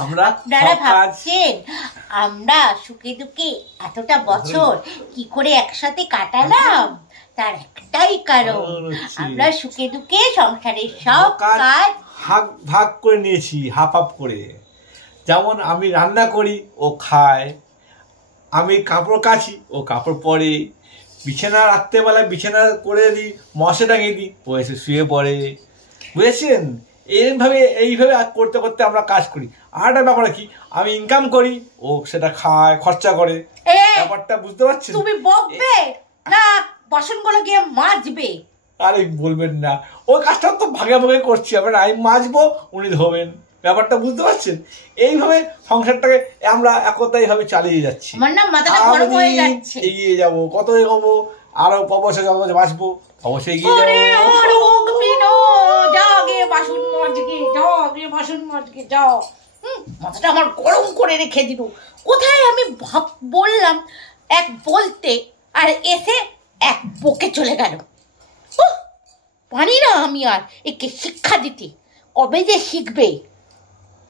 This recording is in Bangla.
আপনারা ভাবছেন আমরা সুখে দুঃখে এতটা বছর কি করে একসাথে কাটালাম, তার একটাই কারণ আমরা সুখে দুঃখে সংসারের সব কাজ ভাগ করে নিয়েছি, হাফ হাফ করে। যেমন আমি রান্না করি, ও খায়, আমি কাপড় কাচি, ও কাপড় পরে, বিছানা রাত্রেবেলায় বিছানা করে দিই, মশা টাঙিয়ে দিই, ও এসে শুয়ে পড়ে। বুঝেছেন? এইভাবে করতে করতে আমরা কাজ করি। আর একটা ব্যাপার কি, আমি ইনকাম করি, ও সেটা খায়, খরচা করে। ব্যাপারটা বুঝতে পারছেন? তুমি বকবে না বাসনগুলো গিয়ে মাজবে? আরে বলবেন না, ওই কাজটা তো ভাগে ভাগে করছি, আমরা আমি মাজবো, উনি ধোবেন। ব্যাপারটা বুঝতে পারছেন? এইভাবে সংসারটাকে আমরা একতাই ভাবে চালিয়ে যাচ্ছি। এগিয়ে যাবো, কত এগোবো, আরো অবশ্যই যত বাঁচবো অবশ্যই এগিয়ে যাবো। মাথাটা আমার গরম করে রেখে দিল। কোথায় আমি বললাম এক বলতে, আর এসে এক বকে চলে গেল। পারি না আমি আর একে শিক্ষা দিতে, কবে যে শিখবে।